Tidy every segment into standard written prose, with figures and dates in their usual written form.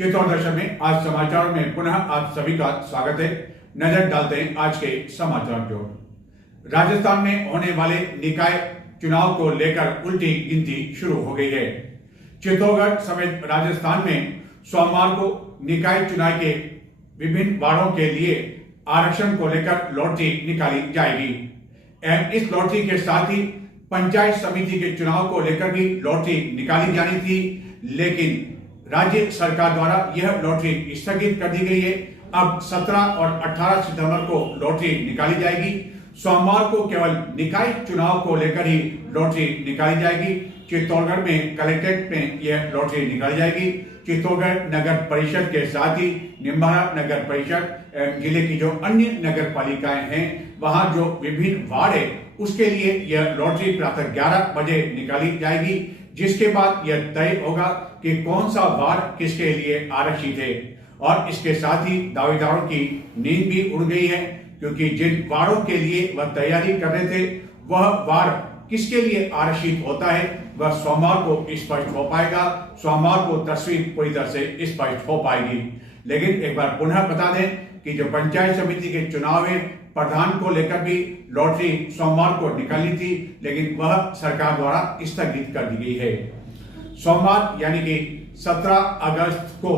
चित्तौड़ दर्शन में आज समाचार में पुनः आप सभी का स्वागत है। नजर डालते हैं आज के समाचार की ओर। राजस्थान में होने वाले निकाय चुनाव को लेकर उल्टी गिनती शुरू हो गई है। चित्तौड़गढ़ समेत राजस्थान में सोमवार को निकाय चुनाव के विभिन्न वार्डों के लिए आरक्षण को लेकर लॉटरी निकाली जाएगी। इस लॉटरी के साथ ही पंचायत समिति के चुनाव को लेकर भी लॉटरी निकाली जानी थी, लेकिन राज्य सरकार द्वारा यह लॉटरी स्थगित कर दी गई है। अब 17 और 18 सितंबर को लॉटरी निकाली जाएगी। सोमवार को केवल निकाय चुनाव को लेकर ही लॉटरी निकाली जाएगी। चित्तौड़गढ़ में कलेक्ट्रेट में यह लॉटरी निकाली जाएगी। चित्तौड़गढ़ नगर परिषद के साथ ही निम्बारा नगर परिषद जिले की जो अन्य नगर पालिकाएं हैं, वहां जो विभिन्न वार्ड है, उसके लिए यह लॉटरी प्रातः 11 बजे निकाली जाएगी, जिसके बाद यह तय होगा कि कौन सा वार्ड किसके लिए आरक्षित है। और इसके साथ ही दावेदारों की नींद भी उड़ गई है, क्योंकि जिन वार्डों के लिए वह तैयारी कर रहे थे, वह वार्ड किसके लिए आरक्षित होता है वह सोमवार को स्पष्ट हो पाएगा। सोमवार को तस्वीर पूरी तरह से स्पष्ट हो पाएगी। लेकिन एक बार पुनः बता दें कि जो पंचायत समिति के चुनाव है, प्रधान को लेकर भी लॉटरी सोमवार को निकाली थी, लेकिन वह सरकार द्वारा स्थगित कर दी गई है। सोमवार यानी कि 17 अगस्त को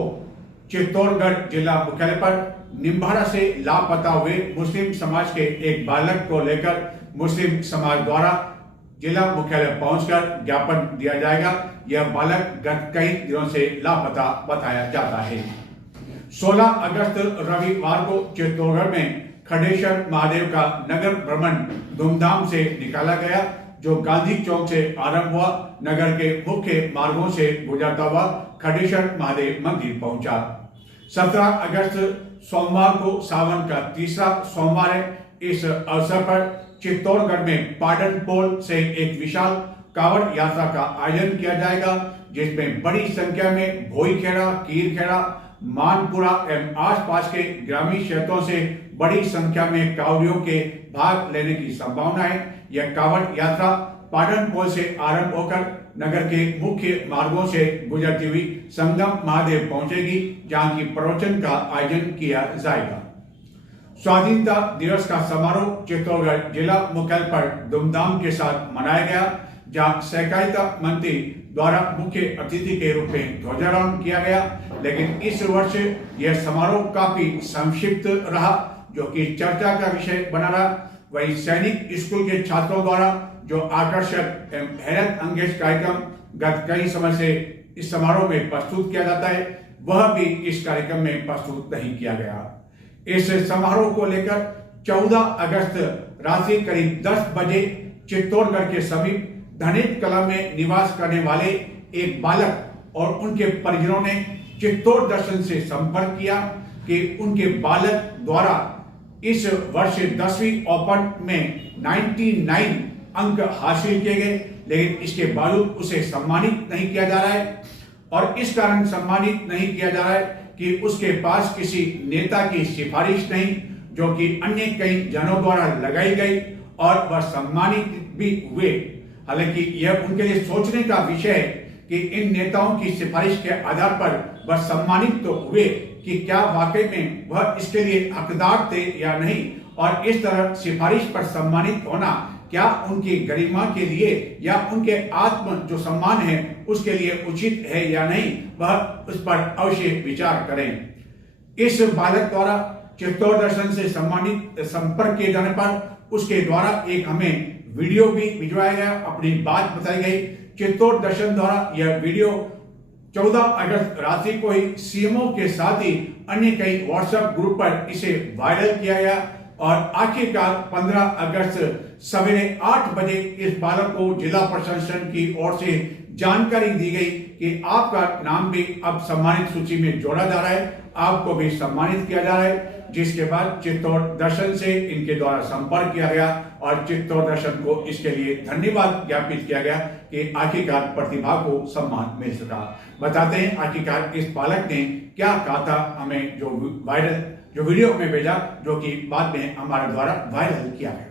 चित्तौड़गढ़ जिला मुख्यालय पर निम्बारा से लापता हुए मुस्लिम समाज के एक बालक को लेकर मुस्लिम समाज द्वारा जिला मुख्यालय पहुंचकर ज्ञापन दिया जाएगा। यह बालक गत कई दिनों से लापता बताया जाता है। 16 अगस्त रविवार को चित्तौड़गढ़ में खडेश्वर महादेव का नगर भ्रमण धूमधाम से निकाला गया, जो गांधी चौक से आरंभ हुआ, नगर के मुख्य मार्गों से गुजरता हुआ खडेश्वर महादेव मंदिर पहुंचा। 17 अगस्त सोमवार को सावन का तीसरा सोमवार है। इस अवसर पर चित्तौड़गढ़ में पाटन पोल से एक विशाल कांवड़ यात्रा का आयोजन किया जाएगा, जिसमें बड़ी संख्या में भोईखेड़ा, कीरखेड़ा, मानपुरा एवं आसपास के ग्रामीण क्षेत्रों से बड़ी संख्या में कांवड़ियों के भाग लेने की संभावना है। यह कांवड़ यात्रा पाटन पोल से आरंभ होकर नगर के मुख्य मार्गों से गुजरती हुई संगम महादेव पहुंचेगी, जहां की प्रवचन का आयोजन किया जाएगा। स्वाधीनता दिवस का समारोह चित्तौड़गढ़ जिला मुख्यालय पर धूमधाम के साथ मनाया गया, जहां सहकारिता मंत्री द्वारा मुख्य अतिथि के रूप में ध्वजारोहण किया गया। लेकिन इस वर्ष यह समारोह काफी संक्षिप्त रहा, जो कि चर्चा का विषय बना रहा। वही सैनिक स्कूल के छात्रों द्वारा जो आकर्षक एवं हैरत अंगेज कार्यक्रम गत कई समय से इस समारोह में प्रस्तुत किया जाता है, वह भी इस कार्यक्रम में प्रस्तुत नहीं किया गया। इस समारोह को लेकर 14 अगस्त रात्रि करीब 10 बजे चित्तौड़गढ़ के समीप धनित कला में निवास करने वाले एक बालक और उनके परिजनों ने चित्तौड़ दर्शन से संपर्क किया कि उनके बालक द्वारा इस वर्ष 10वीं ओपन में 99 अंक हासिल किए गए, लेकिन इसके बावजूद उसे सम्मानित नहीं किया जा रहा है। और इस कारण सम्मानित नहीं किया जा रहा है कि उसके पास किसी नेता की सिफारिश नहीं, जो कि अन्य कई जनों द्वारा लगाई गई और वह सम्मानित भी हुए। हालांकि यह उनके लिए सोचने का विषय है कि इन नेताओं की सिफारिश के आधार पर वह सम्मानित तो हुए कि क्या वाकई में वह इसके लिए हकदार थे या नहीं, और इस तरह सिफारिश पर सम्मानित होना क्या उनकी गरिमा के लिए या उनके आत्म जो सम्मान है उसके लिए उचित है या नहीं, वह उस पर अवश्य विचार करें। इस बालक द्वारा चित्तौड़ दर्शन से संपर्क किए जाने पर उसके द्वारा एक हमें वीडियो भी भिजवाया गया, अपनी बात बताई गई। चित्तौड़ दर्शन द्वारा यह वीडियो 14 अगस्त रात्रि को ही सीएमओ के साथ ही अन्य कई व्हाट्सएप ग्रुप पर इसे वायरल किया गया और आखिरकार 15 अगस्त सवेरे 8 बजे इस बालक को जिला प्रशासन की ओर से जानकारी दी गई कि आपका नाम भी अब सम्मानित सूची में जोड़ा जा रहा है, आपको भी सम्मानित किया जा रहा है। जिसके बाद चित्तौड़ दर्शन से इनके द्वारा संपर्क किया गया और चित्तौड़ दर्शन को इसके लिए धन्यवाद ज्ञापित किया गया कि आखिरकार प्रतिभा को सम्मान मिल सका। बताते हैं आखिरकार इस बालक ने क्या कहा था, हमें जो वीडियो में भेजा, जो कि बाद में हमारे द्वारा वायरल किया गया।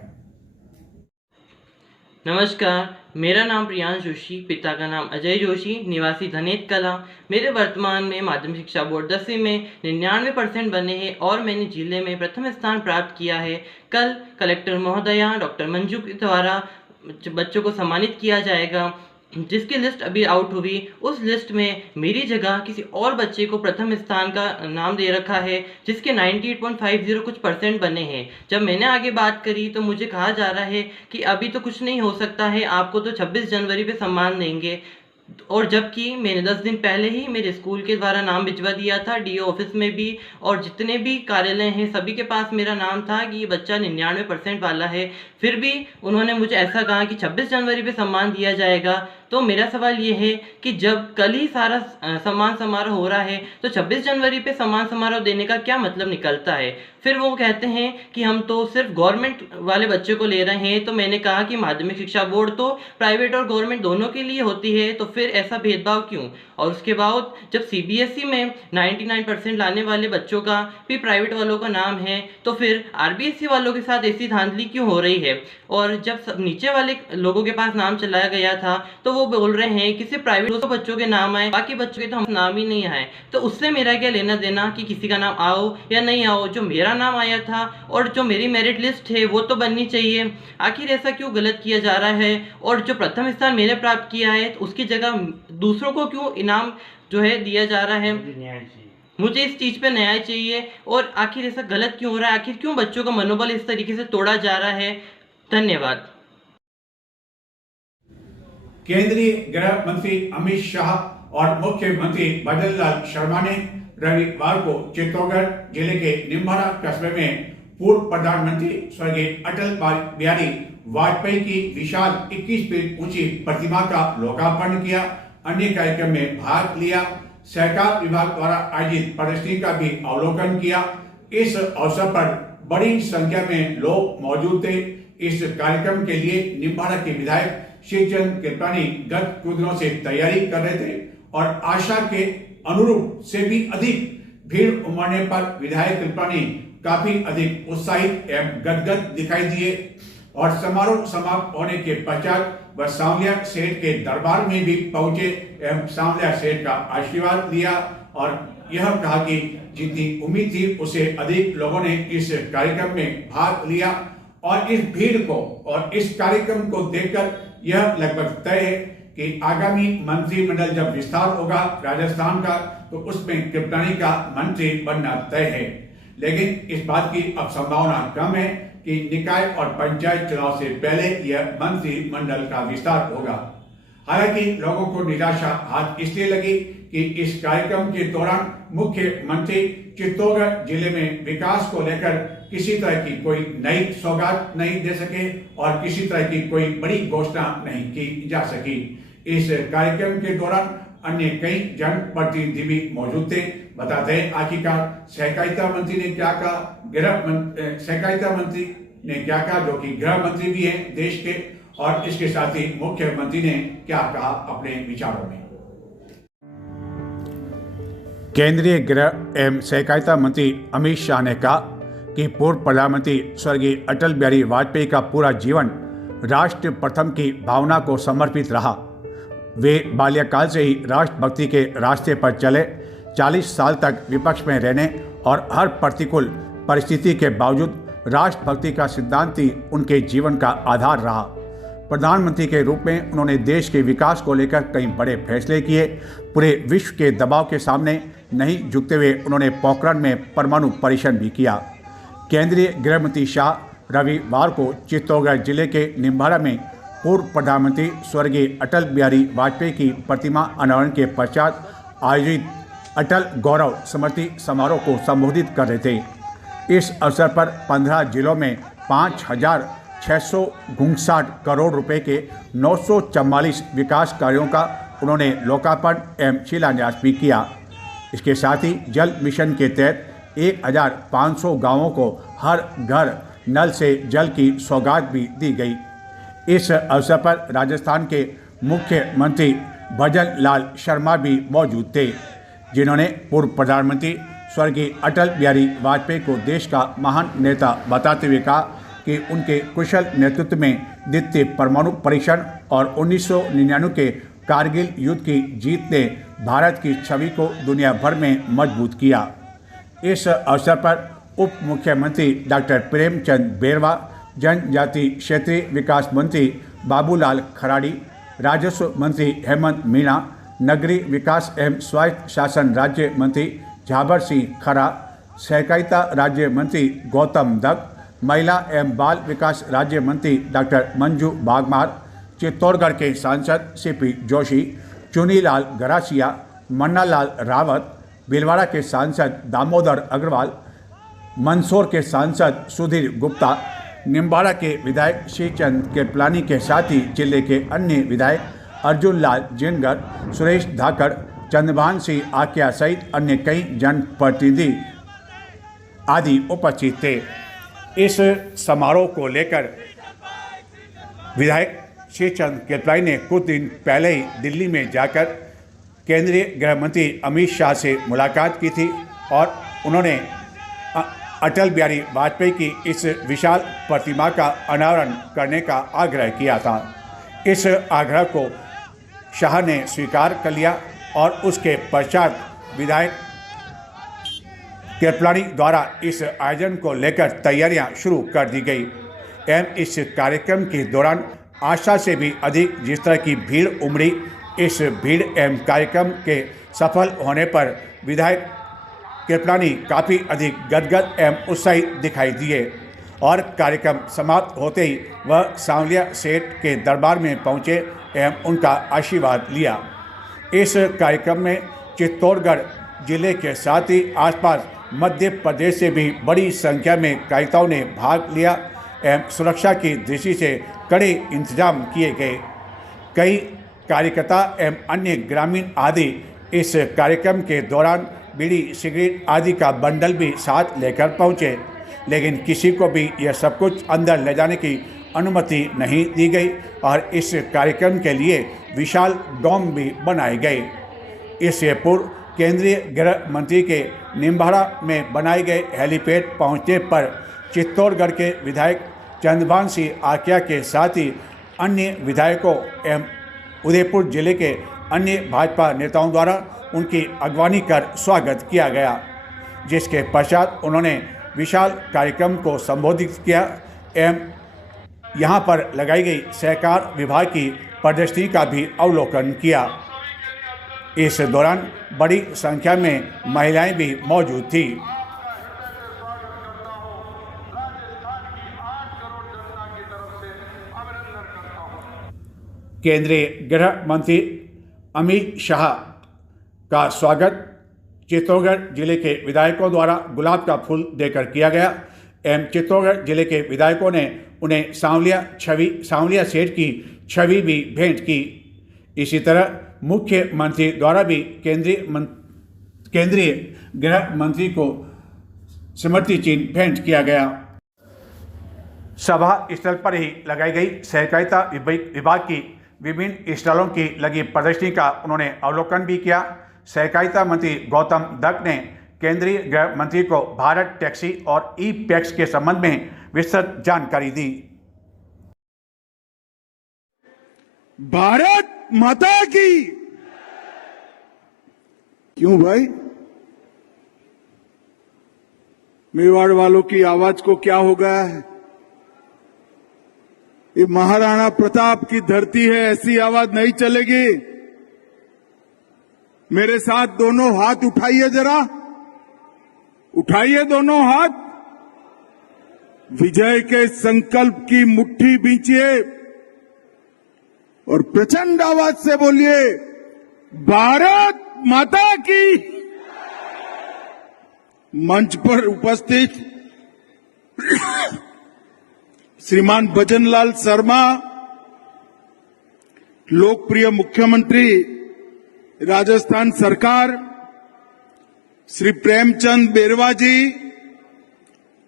नमस्कार, मेरा नाम प्रियांश जोशी, पिता का नाम अजय जोशी, निवासी धनेत कला। मेरे वर्तमान में माध्यमिक शिक्षा बोर्ड 10वीं में 99% बने हैं और मैंने जिले में प्रथम स्थान प्राप्त किया है। कल कलेक्टर महोदया डॉक्टर मंजू के द्वारा बच्चों को सम्मानित किया जाएगा। जिसकी लिस्ट अभी आउट हुई, उस लिस्ट में मेरी जगह किसी और बच्चे को प्रथम स्थान का नाम दे रखा है, जिसके 98.50 कुछ % बने हैं। जब मैंने आगे बात करी तो मुझे कहा जा रहा है कि अभी तो कुछ नहीं हो सकता है, आपको तो 26 जनवरी पे सम्मान देंगे। और जबकि मैंने 10 दिन पहले ही मेरे स्कूल के द्वारा नाम भिजवा दिया था, डीओ ऑफिस में भी और जितने भी कार्यालय हैं सभी के पास मेरा नाम था कि ये बच्चा 99% वाला है। फिर भी उन्होंने मुझे ऐसा कहा कि 26 जनवरी पे सम्मान दिया जाएगा। तो मेरा सवाल ये है कि जब कल ही सारा सम्मान समारोह हो रहा है तो 26 जनवरी पे सम्मान समारोह देने का क्या मतलब निकलता है। फिर वो कहते हैं कि हम तो सिर्फ गवर्नमेंट वाले बच्चों को ले रहे हैं। तो मैंने कहा कि माध्यमिक शिक्षा बोर्ड तो प्राइवेट और गवर्नमेंट दोनों के लिए होती है, तो फिर ऐसा भेदभाव क्यों। और उसके बाद जब सीबीएसई में 99% लाने वाले बच्चों का भी प्राइवेट वालों का नाम है, तो फिर आरबीएसई वालों के साथ ऐसी धांधली क्यों हो रही है। और जब नीचे वाले लोगों के पास नाम चलाया गया था तो वो बोल रहे हैं कि सिर्फ प्राइवेट 200 बच्चों के नाम आए, बाकी बच्चों के तो हम नाम ही नहीं आए। तो उससे मेरा क्या लेना देना कि किसी का नाम आओ या नहीं आओ। जो मेरा नाम आया था और जो मेरी मेरिट लिस्ट है वो तो बननी चाहिए। आखिर ऐसा क्यों गलत किया जा रहा है। और जो प्रथम स्थान मैंने प्राप्त किया है तो उसकी जगह दूसरों को क्यों इनाम जो है दिया जा रहा है। मुझे इस चीज़ पे न्याय चाहिए। और आखिर ऐसा गलत क्यों हो रहा है, आखिर क्यों बच्चों का मनोबल इस तरीके से तोड़ा जा रहा है। धन्यवाद। केंद्रीय गृह मंत्री अमित शाह और मुख्यमंत्री भजन लाल शर्मा ने रविवार को चित्तौड़गढ़ जिले के निम्बाड़ा कस्बे में पूर्व प्रधानमंत्री स्वर्गीय अटल बिहारी वाजपेयी की विशाल 21 फीट ऊंची प्रतिमा का लोकार्पण किया। अन्य कार्यक्रम में भाग लिया। सहकार विभाग द्वारा आयोजित प्रदर्शनी का भी अवलोकन किया। इस अवसर पर बड़ी संख्या में लोग मौजूद थे। इस कार्यक्रम के लिए निम्बाड़ा के विधायक शिवचंद कृपलानी गत कुछ दिनों से तैयारी कर रहे थे और आशा के अनुरूप से भी अधिक भीड़ उमड़ने पर विधायक कृपलानी काफी अधिक उत्साहित एवं गदगद दिखाई दिए। और समारोह समाप्त होने के पश्चात वह सांवलिया सेठ के दरबार में भी पहुंचे एवं सांवलिया सेठ का आशीर्वाद लिया और यह कहा कि जितनी उम्मीद थी उससे अधिक लोगों ने इस कार्यक्रम में भाग लिया। और इस भीड़ को और इस कार्यक्रम को देखकर यह लगभग तय है कि आगामी मंत्रिमंडल जब विस्तार होगा राजस्थान का तो उसमें कृपलानी का मंत्री बनना तय है। लेकिन इस बात की अब संभावना कम है कि निकाय और पंचायत चुनाव से पहले यह मंत्रिमंडल का विस्तार होगा। हालांकि लोगों को निराशा हाथ इसलिए लगी कि इस कार्यक्रम के दौरान मुख्यमंत्री चित्तौड़गढ़ जिले में विकास को लेकर किसी तरह की कोई नई सौगात नहीं दे सके और किसी तरह की कोई बड़ी घोषणा नहीं की जा सकी। इस कार्यक्रम के दौरान अन्य कई जनप्रतिनिधि भी मौजूद थे। बताते हैं आखिरकार सहकारिता मंत्री ने क्या कहा, सहकारिता मंत्री ने क्या कहा जो कि गृह मंत्री भी हैं देश के, और इसके साथ ही मुख्यमंत्री ने क्या कहा अपने विचारों में। केंद्रीय गृह एवं सहकारिता मंत्री अमित शाह ने कहा कि पूर्व प्रधानमंत्री स्वर्गीय अटल बिहारी वाजपेयी का पूरा जीवन राष्ट्र प्रथम की भावना को समर्पित रहा। वे बाल्यकाल से ही राष्ट्रभक्ति के रास्ते पर चले। 40 साल तक विपक्ष में रहने और हर प्रतिकूल परिस्थिति के बावजूद राष्ट्रभक्ति का सिद्धांत ही उनके जीवन का आधार रहा। प्रधानमंत्री के रूप में उन्होंने देश के विकास को लेकर कई बड़े फैसले किए। पूरे विश्व के दबाव के सामने नहीं झुकते हुए उन्होंने पोखरण में परमाणु परीक्षण भी किया। केंद्रीय गृह मंत्री शाह रविवार को चित्तौड़गढ़ जिले के निम्बाड़ा में पूर्व प्रधानमंत्री स्वर्गीय अटल बिहारी वाजपेयी की प्रतिमा अनावरण के पश्चात आयोजित अटल गौरव स्मृति समारोह को संबोधित कर रहे थे। इस अवसर पर 15 जिलों में 5,659 करोड़ रुपए के 944 विकास कार्यों का उन्होंने लोकार्पण एवं शिलान्यास भी किया। इसके साथ ही जल मिशन के तहत 1,500 गांवों को हर घर नल से जल की सौगात भी दी गई। इस अवसर पर राजस्थान के मुख्यमंत्री भजन लाल शर्मा भी मौजूद थे, जिन्होंने पूर्व प्रधानमंत्री स्वर्गीय अटल बिहारी वाजपेयी को देश का महान नेता बताते हुए कहा कि उनके कुशल नेतृत्व में द्वितीय परमाणु परीक्षण और 1999 के कारगिल युद्ध की जीत ने भारत की छवि को दुनिया भर में मजबूत किया। इस अवसर पर उप मुख्यमंत्री डॉक्टर प्रेमचंद बेरवा, जनजाति क्षेत्रीय विकास मंत्री बाबूलाल खराड़ी, राजस्व मंत्री हेमंत मीणा, नगरीय विकास एवं स्वायत्त शासन राज्य मंत्री झाबर सिंह खरा, सहकारिता राज्य मंत्री गौतम दत्त, महिला एवं बाल विकास राज्य मंत्री डॉक्टर मंजू बागमार, चित्तौड़गढ़ के सांसद सीपी जोशी, चुनीलाल गरासिया, मन्नालाल रावत, भीलवाड़ा के सांसद दामोदर अग्रवाल, मंदसौर के सांसद सुधीर गुप्ता, निम्बाड़ा के विधायक श्रीचंद कृपलानी के साथ ही जिले के अन्य विधायक अर्जुन लाल जिनगर, सुरेश धाकड़, चंद्रभान सिंह आकिया सहित अन्य कई जनप्रतिनिधि आदि उपस्थित थे। इस समारोह को लेकर विधायक श्रीचंद कृपलानी ने कुछ दिन पहले ही दिल्ली में जाकर केंद्रीय गृह मंत्री अमित शाह से मुलाकात की थी और उन्होंने अटल बिहारी वाजपेयी की इस विशाल प्रतिमा का अनावरण करने का आग्रह किया था। इस आग्रह को शाह ने स्वीकार कर लिया और उसके पश्चात विधायक कृपलानी द्वारा इस आयोजन को लेकर तैयारियां शुरू कर दी गई एवं इस कार्यक्रम के दौरान आशा से भी अधिक जिस तरह की भीड़ उमड़ी, इस भीड़ एवं कार्यक्रम के सफल होने पर विधायक कृपलानी काफ़ी अधिक गदगद एवं उत्साहित दिखाई दिए और कार्यक्रम समाप्त होते ही वह सांवलिया सेठ के दरबार में पहुंचे एवं उनका आशीर्वाद लिया। इस कार्यक्रम में चित्तौड़गढ़ जिले के साथ ही आसपास मध्य प्रदेश से भी बड़ी संख्या में कार्यकर्ताओं ने भाग लिया एवं सुरक्षा की दृष्टि से कड़े इंतजाम किए गए। कई कार्यकर्ता एवं अन्य ग्रामीण आदि इस कार्यक्रम के दौरान बीड़ी सिगरेट आदि का बंडल भी साथ लेकर पहुंचे, लेकिन किसी को भी यह सब कुछ अंदर ले जाने की अनुमति नहीं दी गई और इस कार्यक्रम के लिए विशाल डोम भी बनाए गए। इससे पूर्व केंद्रीय गृह मंत्री के निम्बाड़ा में बनाए गए हेलीपैड पहुंचने पर चित्तौड़गढ़ के विधायक चंद्रभान सिंह आकिया के साथ ही अन्य विधायकों एवं उदयपुर जिले के अन्य भाजपा नेताओं द्वारा उनकी अगवानी कर स्वागत किया गया, जिसके पश्चात उन्होंने विशाल कार्यक्रम को संबोधित किया एवं यहां पर लगाई गई सहकार विभाग की प्रदर्शनी का भी अवलोकन किया। इस दौरान बड़ी संख्या में महिलाएं भी मौजूद थी। केंद्रीय गृह मंत्री अमित शाह का स्वागत चित्तौड़गढ़ जिले के विधायकों द्वारा गुलाब का फूल देकर किया गया एवं चित्तौड़गढ़ जिले के विधायकों ने उन्हें सांवलिया सेठ की छवि भी भेंट की। इसी तरह मुख्यमंत्री द्वारा भी केंद्रीय गृह मंत्री को स्मृति चिन्ह भेंट किया गया। सभा स्थल पर ही लगाई गई सहकारिता विभाग की विभिन्न स्टॉलों की लगी प्रदर्शनी का उन्होंने अवलोकन भी किया। सहकारिता मंत्री गौतम दत्त ने केंद्रीय गृह मंत्री को भारत टैक्सी और ई पैक्स के संबंध में विस्तृत जानकारी दी। भारत माता की। क्यों भाई, मेवाड़ वालों की आवाज को क्या हो गया है? ये महाराणा प्रताप की धरती है, ऐसी आवाज नहीं चलेगी। मेरे साथ दोनों हाथ उठाइए, जरा उठाइए दोनों हाथ, विजय के संकल्प की मुट्ठी बींचिए और प्रचंड आवाज से बोलिए, भारत माता की। मंच पर उपस्थित श्रीमान भजनलाल शर्मा, लोकप्रिय मुख्यमंत्री राजस्थान सरकार, श्री प्रेमचंद बेरवा जी,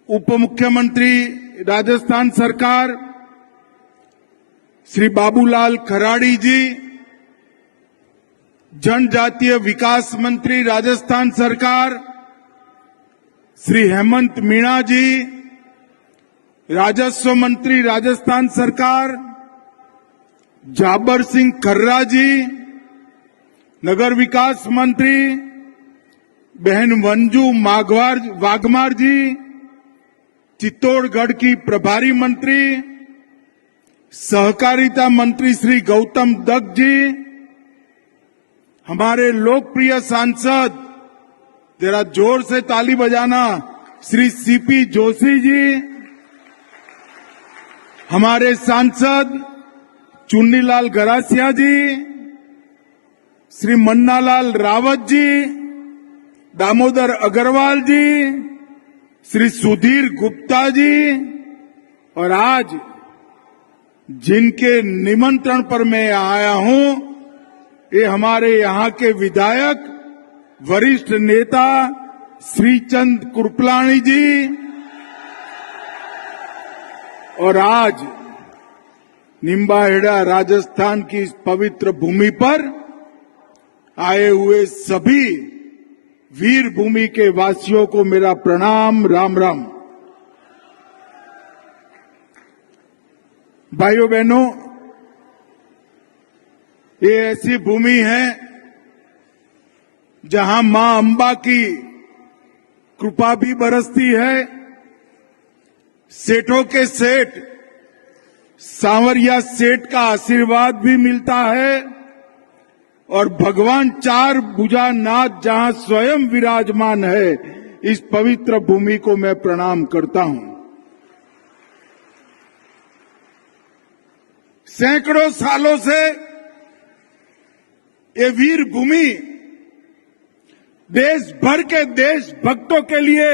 उप मुख्यमंत्री राजस्थान सरकार, श्री बाबूलाल खराड़ी जी, जनजातीय विकास मंत्री राजस्थान सरकार, श्री हेमंत मीणा जी, राजस्व मंत्री राजस्थान सरकार जाबर सिंह खर्रा जी, नगर विकास मंत्री बहन मंजू वाघमार जी, चित्तौड़गढ़ की प्रभारी मंत्री सहकारिता मंत्री श्री गौतम दत्त जी, हमारे लोकप्रिय सांसद, जरा जोर से ताली बजाना, श्री सीपी जोशी जी, हमारे सांसद चुन्नीलाल गरासिया जी, श्री मन्नालाल रावत जी, दामोदर अग्रवाल जी, श्री सुधीर गुप्ता जी, और आज जिनके निमंत्रण पर मैं आया हूं, ये हमारे यहां के विधायक वरिष्ठ नेता श्रीचंद कृपलानी जी, और आज निम्बाहेड़ा राजस्थान की इस पवित्र भूमि पर आए हुए सभी वीर भूमि के वासियों को मेरा प्रणाम, राम राम। भाइयों बहनों, ये ऐसी भूमि है जहां मां अंबा की कृपा भी बरसती है, सेठों के सेठ सांवरिया सेठ का आशीर्वाद भी मिलता है, और भगवान चार भुजा नाथ जहां स्वयं विराजमान है, इस पवित्र भूमि को मैं प्रणाम करता हूं। सैकड़ों सालों से ये वीर भूमि देश भर के देशभक्तों के लिए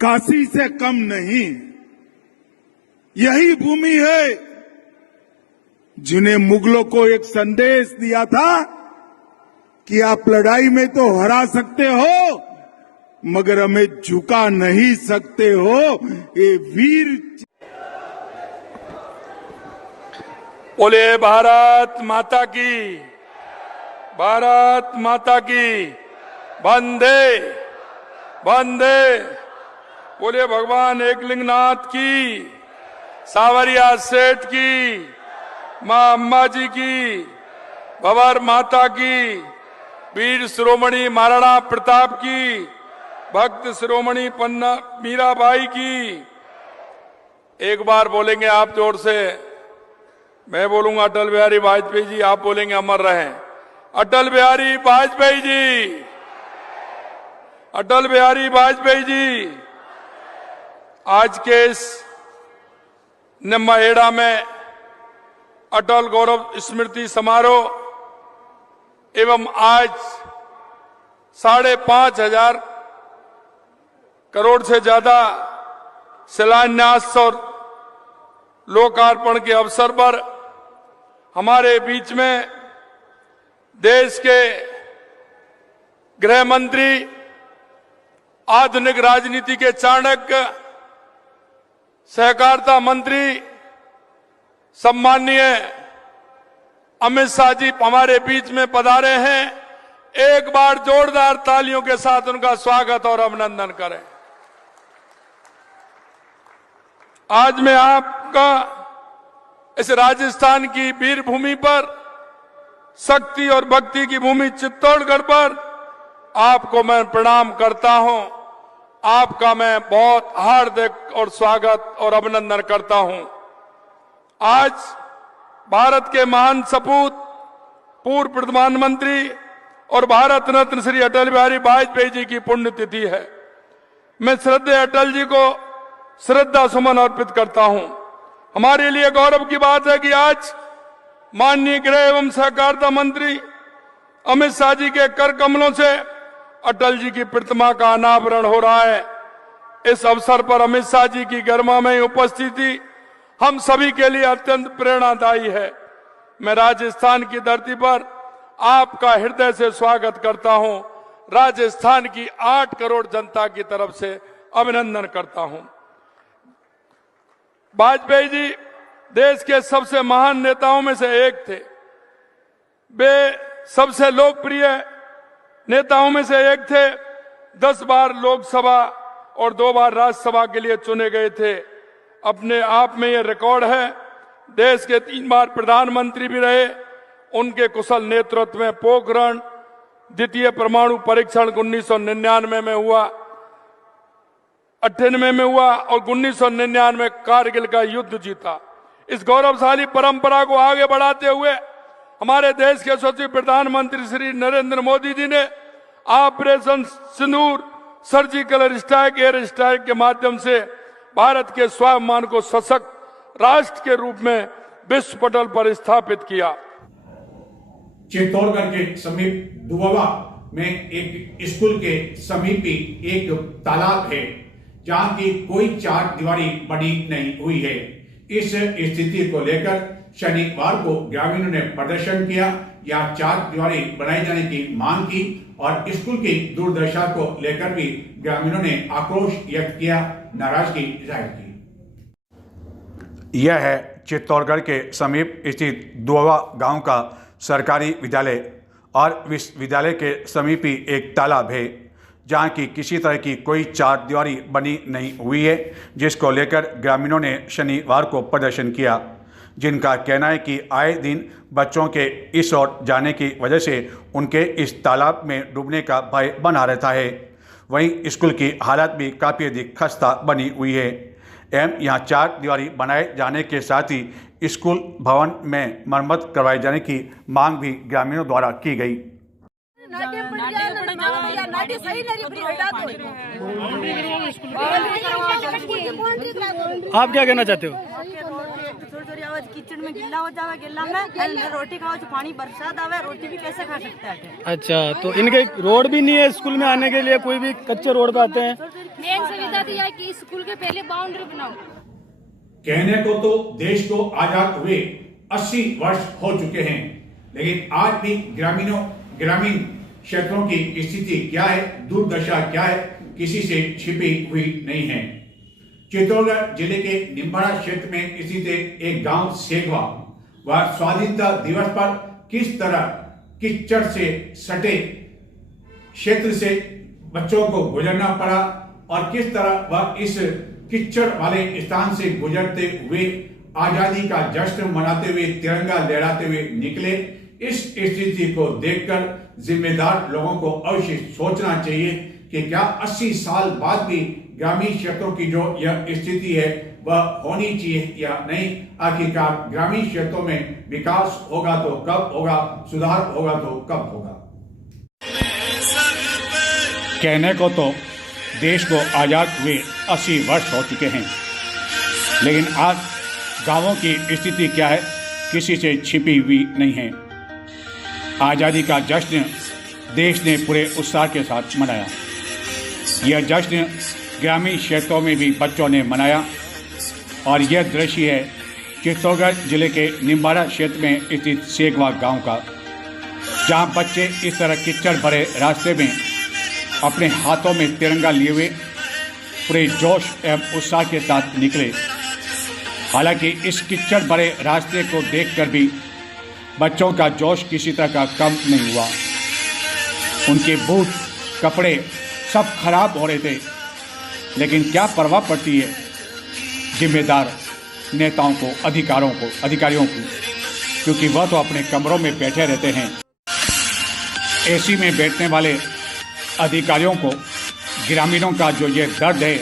काशी से कम नहीं। यही भूमि है जिन्हें मुगलों को एक संदेश दिया था कि आप लड़ाई में तो हरा सकते हो, मगर हमें झुका नहीं सकते हो। ये वीर बोले भारत माता की, भारत माता की, वंदे वंदे। बोले भगवान एकलिंगनाथ की, सावरिया सेठ की, मां अम्मा जी की, भंवर माता की, वीर शिरोमणि महाराणा प्रताप की, भक्त शिरोमणि पन्ना मीराबाई की। एक बार बोलेंगे आप जोर से, मैं बोलूंगा अटल बिहारी वाजपेयी जी, आप बोलेंगे अमर रहें। अटल बिहारी वाजपेयी जी, अटल बिहारी वाजपेयी जी। आज के इस निम्बाहेड़ा में अटल गौरव स्मृति समारोह एवं आज 5,500 करोड़ से ज्यादा शिलान्यास और लोकार्पण के अवसर पर हमारे बीच में देश के गृह मंत्री, आधुनिक राजनीति के चाणक्य, सहकारिता मंत्री सम्माननीय अमित शाह जी हमारे बीच में पधारे हैं। एक बार जोरदार तालियों के साथ उनका स्वागत और अभिनंदन करें। आज मैं आपका इस राजस्थान की वीर भूमि पर, शक्ति और भक्ति की भूमि चित्तौड़गढ़ पर आपको मैं प्रणाम करता हूं। आपका मैं बहुत हार्दिक और स्वागत और अभिनंदन करता हूं। आज भारत के महान सपूत, पूर्व प्रधानमंत्री और भारत रत्न श्री अटल बिहारी वाजपेयी जी की पुण्यतिथि है। मैं श्रद्धेय अटल जी को श्रद्धा सुमन अर्पित करता हूं। हमारे लिए गौरव की बात है कि आज माननीय गृह एवं सहकारिता मंत्री अमित शाह जी के कर कमलों से अटल जी की प्रतिमा का अनावरण हो रहा है। इस अवसर पर अमित शाह जी की गरिमामय उपस्थिति हम सभी के लिए अत्यंत प्रेरणादायी है। मैं राजस्थान की धरती पर आपका हृदय से स्वागत करता हूं। राजस्थान की 8 करोड़ जनता की तरफ से अभिनंदन करता हूं। वाजपेयी जी देश के सबसे महान नेताओं में से एक थे। वे सबसे लोकप्रिय नेताओं में से एक थे। 10 बार लोकसभा और 2 बार राज्यसभा के लिए चुने गए थे। अपने आप में ये रिकॉर्ड है। देश के 3 बार प्रधानमंत्री भी रहे। उनके कुशल नेतृत्व में पोखरण द्वितीय परमाणु परीक्षण 1999 में हुआ, 98 में हुआ और 1999 में कारगिल का युद्ध जीता। इस गौरवशाली परंपरा को आगे बढ़ाते हुए हमारे देश के यशस्वी प्रधानमंत्री श्री नरेंद्र मोदी जी ने ऑपरेशन सिंदूर, सर्जिकल स्ट्राइक, एयर स्ट्राइक के माध्यम से भारत के स्वाभिमान को सशक्त राष्ट्र के रूप में विश्व पटल पर स्थापित किया। चित्तौड़गढ़ के समीप दुआवा में एक स्कूल के समीप ही एक तालाब है जहां की कोई चार दीवारी बनी नहीं हुई है। इस स्थिति को लेकर शनिवार को ग्रामीणों ने प्रदर्शन किया या चार दीवारी बनाए जाने की मांग की और स्कूल की दुर्दशा को लेकर भी ग्रामीणों ने आक्रोश व्यक्त किया, नाराजगी जाहिर की। यह है चित्तौड़गढ़ के समीप स्थित दुआवा गांव का सरकारी विद्यालय और विश्वविद्यालय के समीप ही एक तालाब है जहां की किसी तरह की कोई चार दीवारी बनी नहीं हुई है, जिसको लेकर ग्रामीणों ने शनिवार को प्रदर्शन किया, जिनका कहना है कि आए दिन बच्चों के इस ओर जाने की वजह से उनके इस तालाब में डूबने का भय बना रहता है। वहीं स्कूल की हालत भी काफ़ी अधिक खस्ता बनी हुई है एवं यहाँ चार दीवारी बनाए जाने के साथ ही स्कूल भवन में मरम्मत करवाए जाने की मांग भी ग्रामीणों द्वारा की गई। आप क्या कहना चाहते हो? कीचड़ में गिल्ला हो जावे, गिल्ला में रोटी खाओ तो पानी बरसात आवे, रोटी भी कैसे खा सकते हैं? अच्छा, तो इनके रोड भी नहीं है स्कूल में आने के लिए, कोई भी कच्चे रोड पे आते हैं। मेन सुविधा तो यह कि स्कूल के पहले बाउंड्री बनाओ। कहने को तो देश को आजाद हुए 80 वर्ष हो चुके हैं, लेकिन आज भी ग्रामीण क्षेत्रों की स्थिति क्या है, दुर्दशा क्या है, किसी से छिपी हुई नहीं है। चित्तौड़गढ़ जिले के निम्बाड़ा क्षेत्र में स्थित एक गांव सेगवा व स्वाधीनता दिवस पर किस तरह कीचड़ से सटे क्षेत्र से बच्चों को गुजरना पड़ा और किस तरह वह इस कीचड़ वाले स्थान से गुजरते हुए आजादी का जश्न मनाते हुए, तिरंगा लहराते हुए निकले। इस स्थिति को देखकर जिम्मेदार लोगों को अवश्य सोचना चाहिए कि क्या 80 साल बाद भी ग्रामीण क्षेत्रों की जो यह स्थिति है वह होनी चाहिए या नहीं। आखिरकार ग्रामीण क्षेत्रों में विकास होगा तो कब होगा, सुधार होगा तो कब होगा। कहने को तो देश को आजाद हुए 80 वर्ष हो चुके हैं, लेकिन आज गांवों की स्थिति क्या है, किसी से छिपी हुई नहीं है। आज़ादी का जश्न देश ने पूरे उत्साह के साथ मनाया। यह जश्न ग्रामीण क्षेत्रों में भी बच्चों ने मनाया और यह दृश्य है चित्तौड़गढ़ जिले के निम्बाड़ा क्षेत्र में स्थित सेगवा गांव का, जहां बच्चे इस तरह कीचड़ भरे रास्ते में अपने हाथों में तिरंगा लिए हुए पूरे जोश एवं उत्साह के साथ निकले। हालांकि इस कीचड़ भरे रास्ते को देखकर भी बच्चों का जोश किसी तरह का कम नहीं हुआ। उनके बूट, कपड़े सब खराब हो रहे थे, लेकिन क्या परवाह पड़ती है जिम्मेदार नेताओं को, अधिकारियों को, क्योंकि वह तो अपने कमरों में बैठे रहते हैं। एसी में बैठने वाले अधिकारियों को ग्रामीणों का जो ये दर्द है,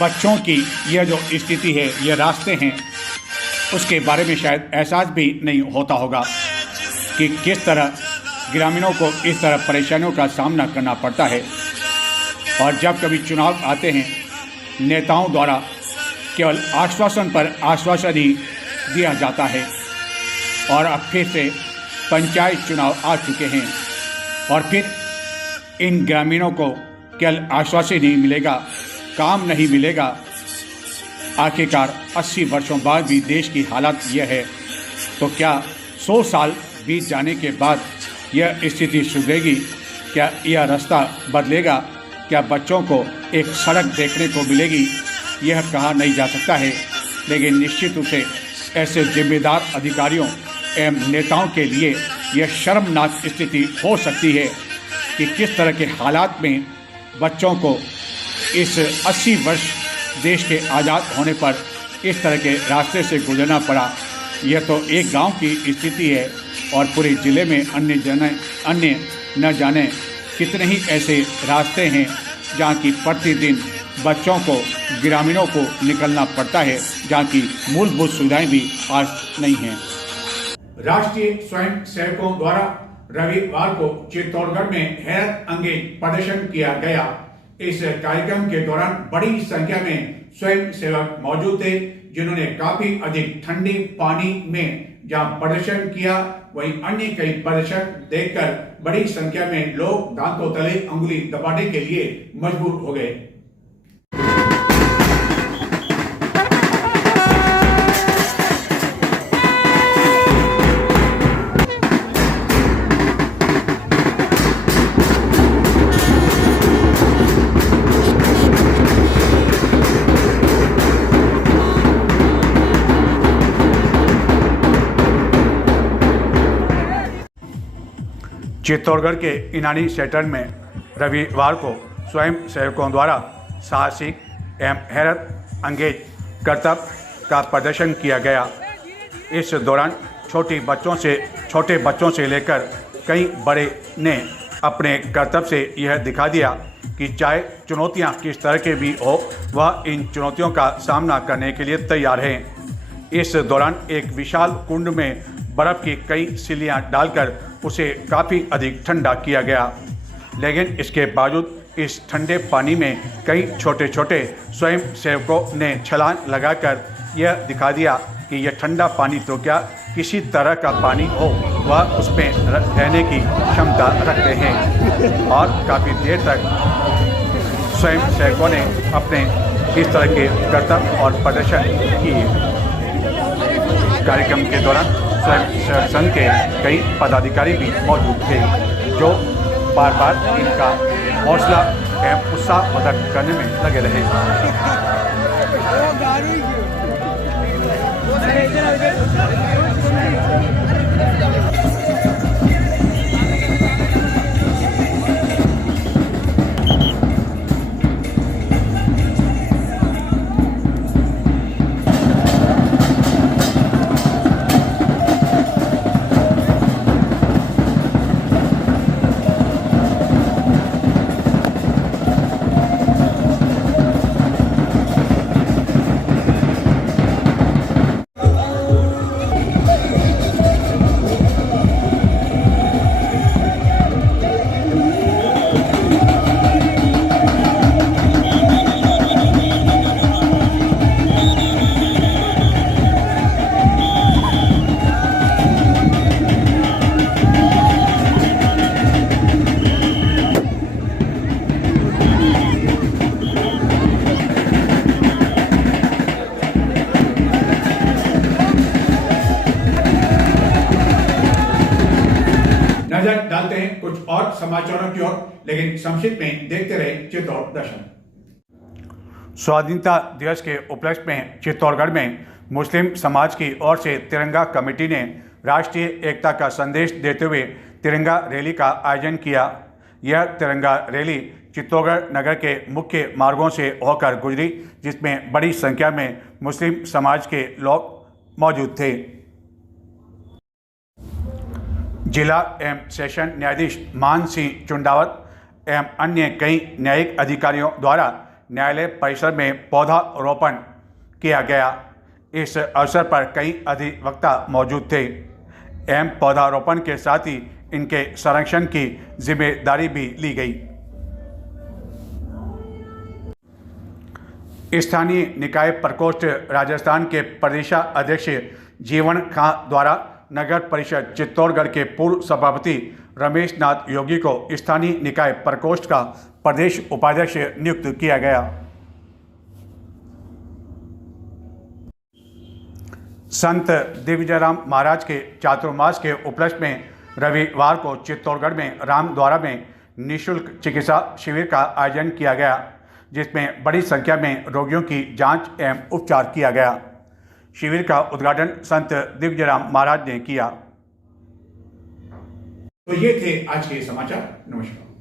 बच्चों की यह जो स्थिति है, ये रास्ते हैं, उसके बारे में शायद एहसास भी नहीं होता होगा कि किस तरह ग्रामीणों को इस तरह परेशानियों का सामना करना पड़ता है। और जब कभी चुनाव आते हैं, नेताओं द्वारा केवल आश्वासन पर आश्वासन ही दिया जाता है और अब फिर से पंचायत चुनाव आ चुके हैं और फिर इन ग्रामीणों को केवल आश्वासन ही मिलेगा, काम नहीं मिलेगा। आखिरकार 80 वर्षों बाद भी देश की हालत यह है, तो क्या 100 साल बीत जाने के बाद यह स्थिति सुधरेगी? क्या यह रास्ता बदलेगा? क्या बच्चों को एक सड़क देखने को मिलेगी? यह कहा नहीं जा सकता है, लेकिन निश्चित रूप से ऐसे जिम्मेदार अधिकारियों एवं नेताओं के लिए यह शर्मनाक स्थिति हो सकती है कि किस तरह के हालात में बच्चों को इस 80 वर्ष देश के आज़ाद होने पर इस तरह के रास्ते से गुजरना पड़ा। यह तो एक गांव की स्थिति है और पूरे ज़िले में अन्य न जाने कितने ही ऐसे रास्ते हैं जहाँ की प्रतिदिन बच्चों को, ग्रामीणों को निकलना पड़ता है, जहाँ की मूलभूत सुविधाएं भी आज नहीं हैं। राष्ट्रीय स्वयं सेवकों द्वारा रविवार को चित्तौड़गढ़ में हैरत अंगेज प्रदर्शन किया गया। इस कार्यक्रम के दौरान बड़ी संख्या में स्वयं सेवक मौजूद थे, जिन्होंने काफी अधिक ठंडे पानी में जहां प्रदर्शन किया, वहीं अन्य कई प्रदर्शन देखकर बड़ी संख्या में लोग दांतों तले अंगुली दबाने के लिए मजबूर हो गए। चित्तौड़गढ़ के इनानी सेक्टर में रविवार को स्वयं सेवकों द्वारा साहसिक एवं हैरत अंगेज कर्तव्य का प्रदर्शन किया गया। इस दौरान छोटे बच्चों से लेकर कई बड़े ने अपने कर्तव्य से यह दिखा दिया कि चाहे चुनौतियां किस तरह के भी हो, वह इन चुनौतियों का सामना करने के लिए तैयार हैं। इस दौरान एक विशाल कुंड में बर्फ़ की कई सिल्लियाँ डालकर उसे काफ़ी अधिक ठंडा किया गया, लेकिन इसके बावजूद इस ठंडे पानी में कई छोटे छोटे स्वयं सेवकों ने छलांग लगाकर यह दिखा दिया कि यह ठंडा पानी तो क्या, किसी तरह का पानी हो वह उसमें रहने की क्षमता रखते हैं। और काफ़ी देर तक स्वयं सेवकों ने अपने इस तरह के कर्तव्य और प्रदर्शन किए। कार्यक्रम के दौरान स्वयं सेवक संघ के कई पदाधिकारी भी मौजूद थे, जो बार बार इनका हौसला एवं उत्साहवर्धक करने में लगे रहे। नजर डालते हैं कुछ और समाचारों की ओर, लेकिन संक्षिप्त में देखते रहे चित्तौड़ दर्शन। स्वाधीनता दिवस के उपलक्ष्य में चित्तौड़गढ़ में मुस्लिम समाज की ओर से तिरंगा कमेटी ने राष्ट्रीय एकता का संदेश देते हुए तिरंगा रैली का आयोजन किया। यह तिरंगा रैली चित्तौड़गढ़ नगर के मुख्य मार्गों से होकर गुजरी, जिसमें बड़ी संख्या में मुस्लिम समाज के लोग मौजूद थे। जिला एवं सेशन न्यायाधीश मान सिंह चुंडावत एवं अन्य कई न्यायिक अधिकारियों द्वारा न्यायालय परिसर में पौधारोपण किया गया। इस अवसर पर कई अधिवक्ता मौजूद थे एवं पौधारोपण के साथ ही इनके संरक्षण की जिम्मेदारी भी ली गई। स्थानीय निकाय प्रकोष्ठ राजस्थान के प्रदेशाध्यक्ष जीवन खां द्वारा नगर परिषद चित्तौड़गढ़ के पूर्व सभापति रमेश नाथ योगी को स्थानीय निकाय प्रकोष्ठ का प्रदेश उपाध्यक्ष नियुक्त किया गया। संत दिव्यराम महाराज के चातुर्मास के उपलक्ष्य में रविवार को चित्तौड़गढ़ में रामद्वारा में निःशुल्क चिकित्सा शिविर का आयोजन किया गया, जिसमें बड़ी संख्या में रोगियों की जांच एवं उपचार किया गया। शिविर का उद्घाटन संत दिव्यराम महाराज ने किया। तो ये थे आज के समाचार। नमस्कार।